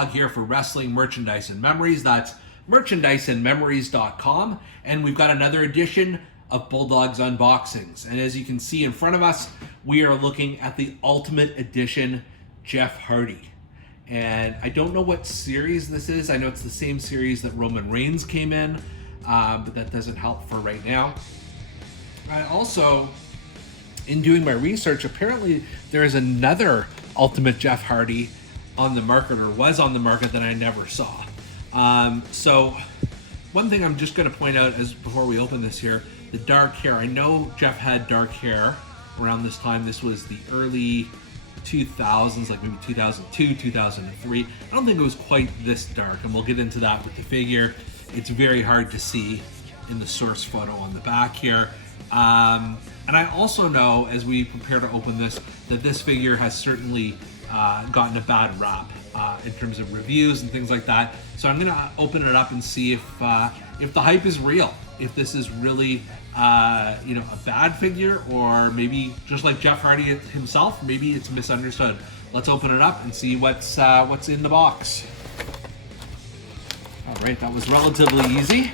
Bulldog here for Wrestling Merchandise and Memories. That's merchandiseandmemories.com. And we've got another edition of Bulldog's Unboxings. And as you can see in front of us, we are looking at the Ultimate Edition Jeff Hardy. And I don't know what series this is. I know it's the same series that Roman Reigns came in, but that doesn't help for right now. I also, in doing my research, apparently there is another Ultimate Jeff Hardy on the market, or was on the market, that I never saw. So one thing I'm just going to point out is, before we open this here, the dark hair. I know Jeff had dark hair around this time. This was the early 2000s, like maybe 2002, 2003. I don't think it was quite this dark, and we'll get into that with the figure. It's very hard to see in the source photo on the back here. And I also know, as we prepare to open this, that this figure has certainly gotten a bad rap in terms of reviews and things like that. So I'm going to open it up and see if the hype is real, if this is really a bad figure, or maybe just like Jeff Hardy himself, maybe it's misunderstood. Let's open it up and see what's in the box. All right, that was relatively easy.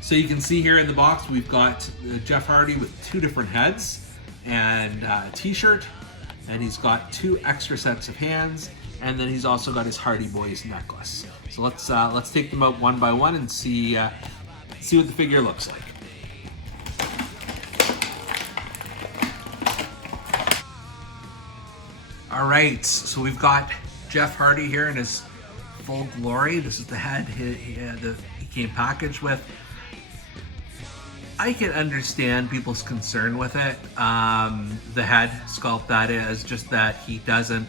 So you can see here in the box, we've got Jeff Hardy with two different heads and a t-shirt, and he's got two extra sets of hands, and then he's also got his Hardy Boys necklace. So let's take them out one by one and see what the figure looks like. All right, so we've got Jeff Hardy here in his full glory. This is the head he came packaged with. I can understand people's concern with it. The head sculpt, that is, just that he doesn't,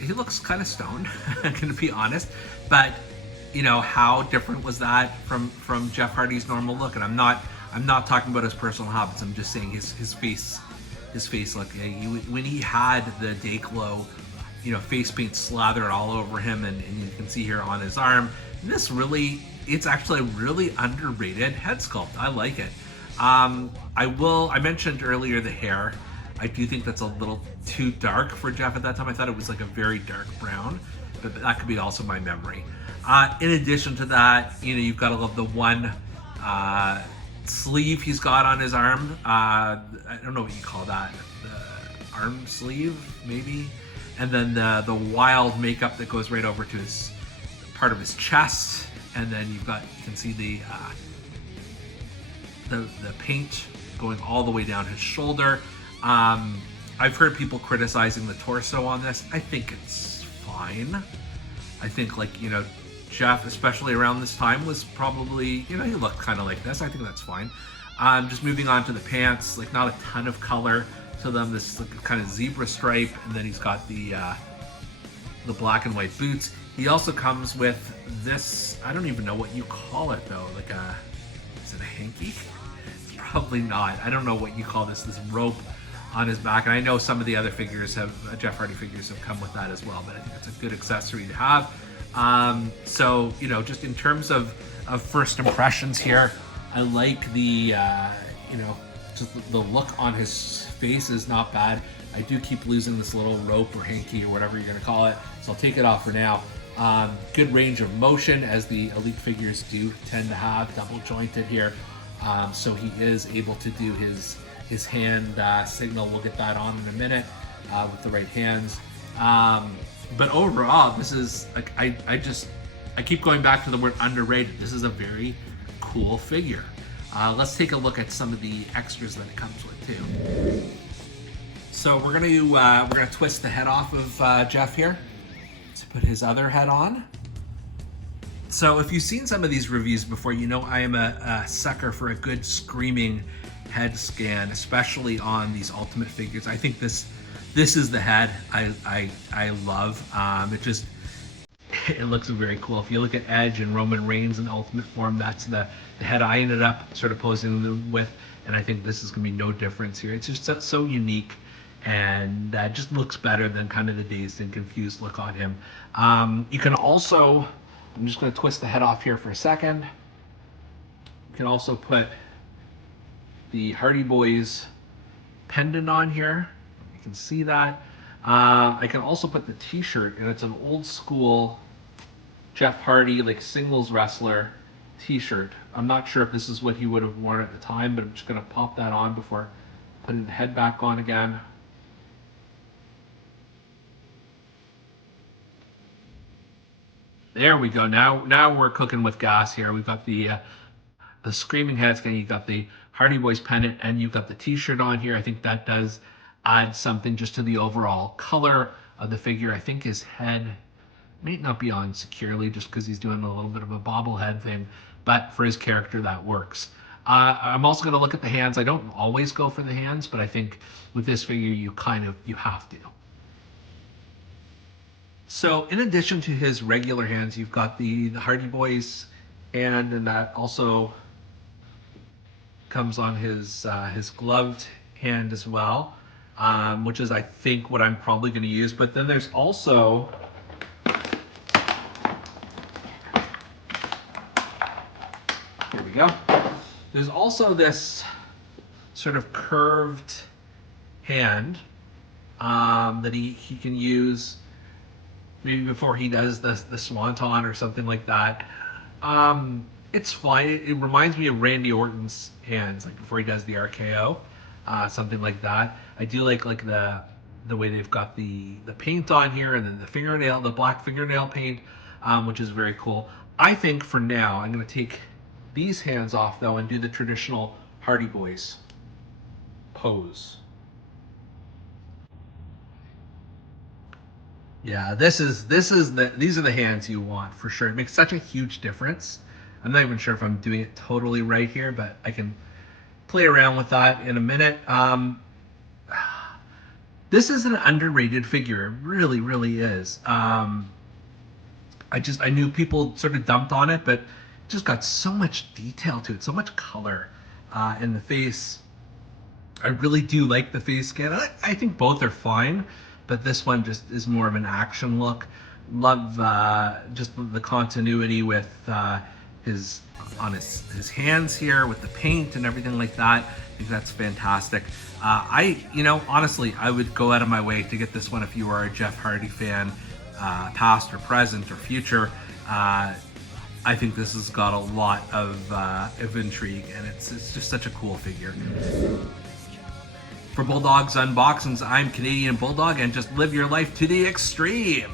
he looks kind of stoned, I'm gonna be honest. But, how different was that from Jeff Hardy's normal look? And I'm not talking about his personal habits, I'm just saying his face look. When he had the Dayglow, face paint slathered all over him, and you can see here on his arm, it's actually a really underrated head sculpt. I like it. I mentioned earlier the hair. I do think that's a little too dark for Jeff at that time. I thought it was like a very dark brown, but that could be also my memory. In addition to that, you've got to love the one sleeve he's got on his arm. I don't know what you call that. The arm sleeve, maybe? And then the wild makeup that goes right over to his part of his chest. And then you can see the paint going all the way down his shoulder. I've heard people criticizing the torso on this. I think it's fine. I think, Jeff, especially around this time, was probably, he looked kind of like this. I think that's fine. Just moving on to the pants, not a ton of color to them. This kind of zebra stripe, and then he's got the black and white boots. He also comes with this, I don't even know what you call it though, is it a hanky? It's probably not. I don't know what you call this rope on his back. And I know some of the other figures Jeff Hardy figures have come with that as well, but I think it's a good accessory to have. So, just in terms of first impressions here, I like the, just the look on his face is not bad. I do keep losing this little rope or hanky or whatever you're gonna call it, so I'll take it off for now. Good range of motion, as the elite figures do tend to have, double jointed here. So he is able to do his hand signal. We'll get that on in a minute with the right hands. But overall, this is, I keep going back to the word underrated. This is a very cool figure. Let's take a look at some of the extras that it comes with too. So we're gonna twist the head off of Jeff here to put his other head on. So if you've seen some of these reviews before, I am a sucker for a good screaming head scan, especially on these Ultimate figures. I think this is the head I love. It looks very cool. If you look at Edge and Roman Reigns in Ultimate form, that's the head I ended up sort of posing them with, and I think this is gonna be no difference here. It's just so unique, and just looks better than kind of the dazed and confused look on him. You can also, I'm just going to twist the head off here for a second. You can also put the Hardy Boys pendant on here. You can see that. I can also put the t-shirt, and it's an old school Jeff Hardy, like singles wrestler t-shirt. I'm not sure if this is what he would have worn at the time, but I'm just going to pop that on before putting the head back on again. There we go. Now we're cooking with gas here. We've got the screaming head scan. You've got the Hardy Boys pennant, and you've got the t-shirt on here. I think that does add something just to the overall color of the figure. I think his head may not be on securely just because he's doing a little bit of a bobblehead thing, but for his character that works. I'm also going to look at the hands. I don't always go for the hands, but I think with this figure you have to. So in addition to his regular hands, you've got the Hardy Boys hand, and that also comes on his gloved hand as well, which is I think what I'm probably going to use. But then there's also here we go. There's also this sort of curved hand that he can use maybe before he does the swanton or something like that. It's fine. It reminds me of Randy Orton's hands, like before he does the RKO, something like that. I do like the way they've got the paint on here, and then the black fingernail paint, which is very cool. I think for now I'm going to take these hands off though and do the traditional Hardy Boys pose. Yeah, these are the hands you want for sure. It makes such a huge difference. I'm not even sure if I'm doing it totally right here, but I can play around with that in a minute. This is an underrated figure. It really, really is. I knew people sort of dumped on it, but it just got so much detail to it, so much color in the face. I really do like the face scan. I think both are fine, but this one just is more of an action look. Love just the continuity with his hands here with the paint and everything like that. I think that's fantastic. Honestly, I would go out of my way to get this one if you are a Jeff Hardy fan, past or present or future. I think this has got a lot of intrigue, and it's just such a cool figure. For Bulldog's Unboxings, I'm Canadian Bulldog, and just live your life to the extreme.